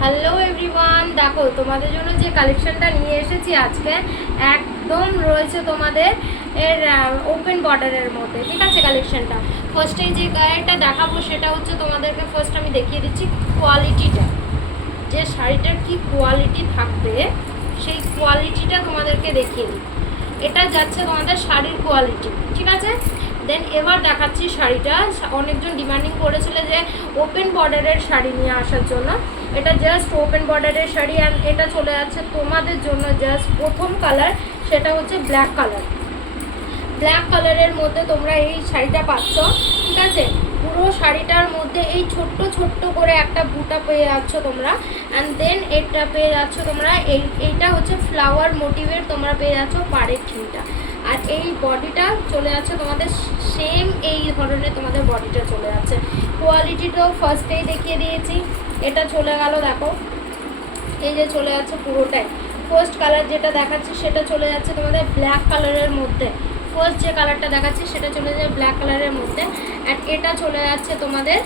Hello everyone, দেখো তোমাদের জন্য যে কালেকশনটা নিয়ে এসেছি আজকে একদম রয়েছে তোমাদের এর ওপেন বর্ডারের মধ্যে। ঠিক আছে, কালেকশনটা ফার্স্টে যে গায়েটা দেখাবো সেটা হচ্ছে তোমাদেরকে ফার্স্ট আমি দেখিয়ে দিচ্ছি কোয়ালিটিটা, যে শাড়িটার কি কোয়ালিটি থাকবে সেই কোয়ালিটিটা তোমাদেরকে দেখিয়ে দিই। এটা যাচ্ছে তোমাদের শাড়ির কোয়ালিটি, ঠিক আছে। দেন এবার দেখাচ্ছি শাড়িটা, অনেকজন ডিমান্ডিং করেছিল যে ওপেন বর্ডারের শাড়ি নিয়ে আসার জন্য। এটা জাস্ট ওপেন বর্ডারের শাড়ি অ্যান্ড এটা চলে যাচ্ছে তোমাদের জন্য জাস্ট প্রথম কালার, সেটা হচ্ছে ব্ল্যাক কালার। ব্ল্যাক কালারের মধ্যে তোমরা এই শাড়িটা পাচ্ছ, ঠিক আছে। পুরো শাড়িটার মধ্যে এই ছোট্ট ছোট্ট করে একটা বুটা পেয়ে যাচ্ছ তোমরা, অ্যান্ড দেন এটা পেয়ে যাচ্ছ তোমরা এইটা হচ্ছে ফ্লাওয়ার মোটিভের তোমরা পেয়ে যাচ্ছ পাড়ের ঠিনটা। আর এই বডিটা চলে যাচ্ছে তোমাদের সেম এই ধরনের, তোমাদের বডিটা চলে যাচ্ছে। কোয়ালিটিটাও ফার্স্টেই দেখিয়ে দিয়েছি। এটা চলে গেল, দেখো এই যে চলে যাচ্ছে পুরোটাই। ফার্স্ট কালার যেটা দেখাচ্ছি সেটা চলে যাচ্ছে তোমাদের ব্ল্যাক কালারের মধ্যে। ফার্স্ট যে কালারটা দেখাচ্ছি সেটা চলে যায় ব্ল্যাক কালারের মধ্যে। অ্যান্ড এটা চলে যাচ্ছে তোমাদের,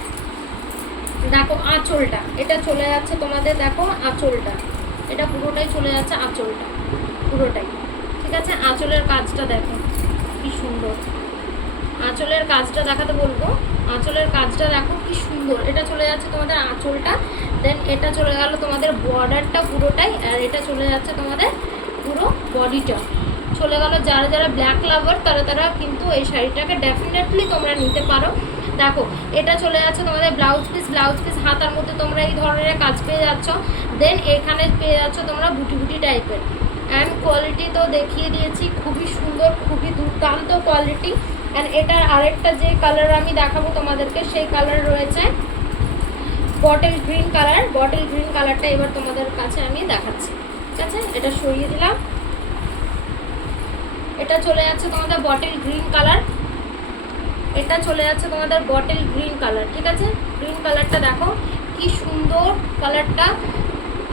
দেখো আঁচলটা, এটা চলে যাচ্ছে তোমাদের, দেখো আঁচলটা, এটা পুরোটাই চলে যাচ্ছে আঁচলটা পুরোটাই, ঠিক আছে। আঁচলের কাজটা দেখো কি সুন্দর, আঁচলের কাজটা দেখাতে বলবো। আঁচলের কাজটা দেখো কি সুন্দর, এটা চলে যাচ্ছে তোমাদের আঁচলটা। দেন এটা চলে গেল তোমাদের বর্ডারটা পুরোটাই, আর এটা চলে যাচ্ছে তোমাদের পুরো বডিটা চলে গেল। যারা যারা ব্ল্যাক লাভার তারা কিন্তু এই শাড়িটাকে ডেফিনেটলি তোমরা নিতে পারো। দেখো এটা চলে যাচ্ছে তোমাদের ব্লাউজ পিস হাতার মধ্যে তোমরা এই ধরনের কাজ পেয়ে যাচ্ছ। দেন এখানে পেয়ে যাচ্ছ তোমরা বুটি বুটি টাইপের। অ্যান্ড কোয়ালিটি তো দেখিয়ে দিয়েছি, খুবই সুন্দর, খুবই দুর্দান্ত কোয়ালিটি। অ্যান্ড এটার আরেকটা যে কালার আমি দেখাবো তোমাদেরকে, সেই কালার রয়েছে bottle green colour. Bottle green কালারটা এবার তোমাদের কাছে আমি দেখাচ্ছি, ঠিক আছে। এটা সরিয়ে দিলাম, এটা চলে যাচ্ছে তোমাদের বটল গ্রিন কালার। এটা চলে যাচ্ছে তোমাদের বটল গ্রিন কালার, ঠিক আছে। গ্রিন কালারটা দেখো কি সুন্দর কালারটা।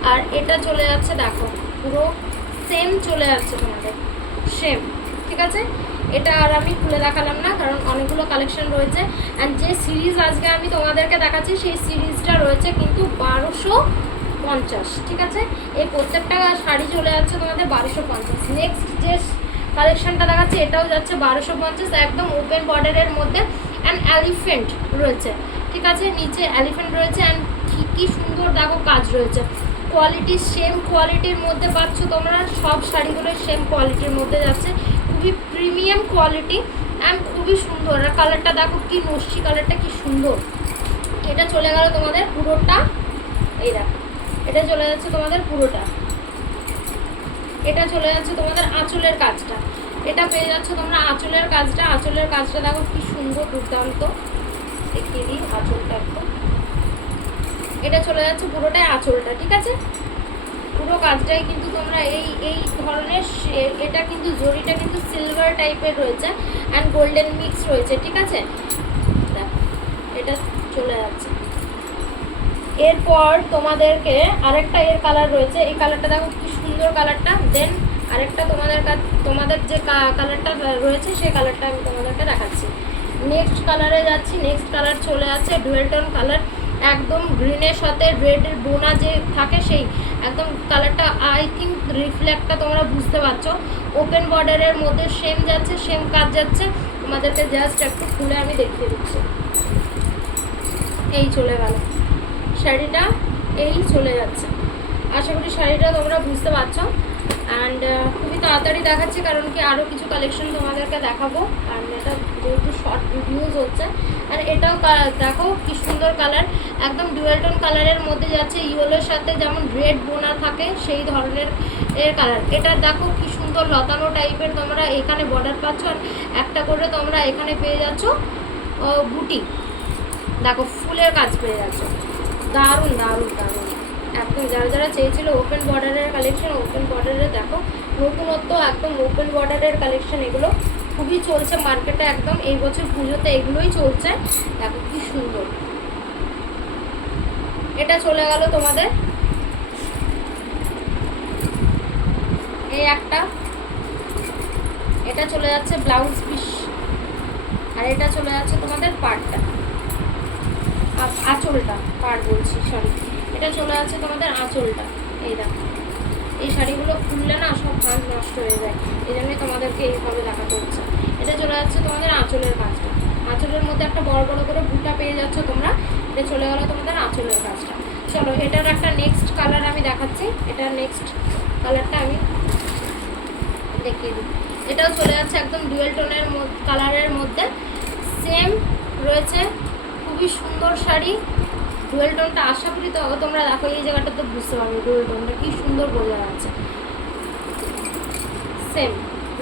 আর এটা চলে যাচ্ছে দেখো পুরো সেম চলে যাচ্ছে তোমাদের সেম, ঠিক আছে। এটা আর আমি খুলে দেখালাম না কারণ অনেকগুলো কালেকশন রয়েছে। অ্যান্ড যে সিরিজ আজকে আমি তোমাদেরকে দেখাচ্ছি সেই সিরিজটা রয়েছে কিন্তু 1250, ঠিক আছে। এই প্রত্যেকটা শাড়ি চলে যাচ্ছে তোমাদের 1250। নেক্সট যে কালেকশনটা দেখাচ্ছি এটাও যাচ্ছে 1250, একদম ওপেন বর্ডারের মধ্যে। অ্যান্ড এলিফেন্ট রয়েছে, ঠিক আছে, নিচে এলিফেন্ট রয়েছে। অ্যান্ড কি সুন্দর দেখো কাজ রয়েছে। কোয়ালিটি সেম কোয়ালিটির মধ্যে পাচ্ছ তোমরা, সব শাড়িগুলো সেম কোয়ালিটির মধ্যে যাচ্ছে, খুবই প্রিমিয়াম কোয়ালিটি অ্যান্ড খুবই সুন্দর। আর কালারটা দেখো কি নস্যি কালারটা কি সুন্দর। এটা চলে গেল তোমাদের পুরোটা, এই দেখো এটা চলে যাচ্ছে তোমাদের পুরোটা। এটা চলে যাচ্ছে তোমাদের আঁচলের কাজটা, এটা পেয়ে যাচ্ছ তোমরা আঁচলের কাজটা। আঁচলের কাজটা দেখো কি সুন্দর দুর্দান্ত, দেখিয়ে দিই আঁচলটা একটু। এটা চলে যাচ্ছে পুরোটাই আঁচলটা, ঠিক আছে। পুরো কাজটাই কিন্তু তোমরা এই ধরনের, এটা কিন্তু জরিটা কিন্তু সিলভার টাইপের রয়েছে অ্যান্ড গোল্ডেন মিক্স রয়েছে, ঠিক আছে। দেখো এটা চলে যাচ্ছে। এরপর তোমাদেরকে আরেকটা এর কালার রয়েছে, এই কালারটা দেখো কি সুন্দর কালারটা। দেন আরেকটা তোমাদের যে কালারটা রয়েছে সেই কালারটা আমি তোমাদেরকে দেখাচ্ছি। নেক্সট কালারে যাচ্ছি। নেক্সট কালার চলে যাচ্ছে ডুয়েল টোন কালার, একদম গ্রিনের সাথে রেডের বোনা যে থাকে সেই একদম কালারটা। আই থিঙ্ক রিফ্লেক্টটা তোমরা বুঝতে পারছো। ওপেন বর্ডারের মধ্যে সেম যাচ্ছে, সেম কাজ যাচ্ছে। তোমাদেরকে জাস্ট একটু খুলে আমি দেখিয়ে দিচ্ছি। এই চলে গেল শাড়িটা, এই চলে যাচ্ছে। আশা করি শাড়িটা তোমরা বুঝতে পারছো। অ্যান্ড খুবই তাড়াতাড়ি দেখাচ্ছি কারণ কি আরও কিছু কালেকশন তোমাদেরকে দেখাবো। অ্যান্ড এটা যেহেতু শর্ট ভিডিওস হচ্ছে। আর এটাও দেখো কি সুন্দর কালার, একদম ডুয়েল টোন কালারের মধ্যে যাচ্ছে। ইয়েলোর সাথে যেমন রেড বোনা থাকে সেই ধরনের এর কালার। এটা দেখো কি সুন্দর লতানো টাইপের, তোমরা এখানে বর্ডার পাচ্ছ। আর একটা করে তোমরা এখানে পেয়ে যাচ্ছ বুটি, দেখো ফুলের কাজ পেয়ে যাচ্ছ। দারুণ দারুণ দারুণ একদম। যারা যারা চেয়েছিল ওপেন বর্ডারের কালেকশন, ওপেন বর্ডারে দেখো নতুনত্ব একদম ওপেন বর্ডারের কালেকশন, এগুলো খুবই চলছে মার্কেটে একদম। এই বছর পুজোতে এগুলোই চলছে, দেখো কি সুন্দর। এটা চলে গেল তোমাদের এই একটা, এটা চলে যাচ্ছে ব্লাউজ পিস। আর এটা চলে যাচ্ছে তোমাদের পাড়টা, আঁচলটা, পাড় বলছি সরি, এটা চলে যাচ্ছে তোমাদের আঁচলটা। এই দেখো, এই শাড়িগুলো খুললে না সব ভাঁজ নষ্ট হয়ে যায়, এই জন্যই তোমাদেরকে এইভাবে দেখাতে হচ্ছে। এটা চলে যাচ্ছে তোমাদের আঁচলের কাজটা, আঁচলের মধ্যে একটা বড় বড় করে বুটা পেয়ে যাচ্ছ তোমরা। এটা চলে গেলো তোমাদের আঁচলের কাজটা। চলো এটার একটা নেক্সট কালার আমি দেখাচ্ছি, এটার নেক্সট কালারটা আমি দেখিয়ে দিই। এটাও চলে যাচ্ছে একদম ডুয়েল টোনের কালারের মধ্যে, সেম রয়েছে, খুবই সুন্দর শাড়ি। ডুয়েল টোনটা আশা করি তো তোমরা দেখো, এই জায়গাটা তো বুঝতে পারবে ডুয়েল টোনটা কি সুন্দর বোঝা যাচ্ছে। সেম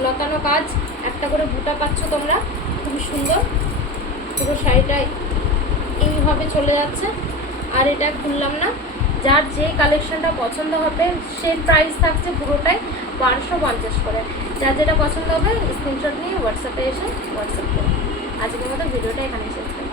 লতানো কাজ, একটা করে বুটা পাচ্ছ তোমরা, খুবই সুন্দর। পুরো শাড়িটা এইভাবে চলে যাচ্ছে। আর এটা খুললাম না, যার যে কালেকশনটা পছন্দ হবে সেই প্রাইস থাকছে পুরোটাই 1250 করে। যার যেটা পছন্দ হবে স্ক্রিনশট নিয়ে হোয়াটসঅ্যাপে এসে হোয়াটসঅ্যাপ করো। আজকের মতো ভিডিওটা এখানে শেষ করছি।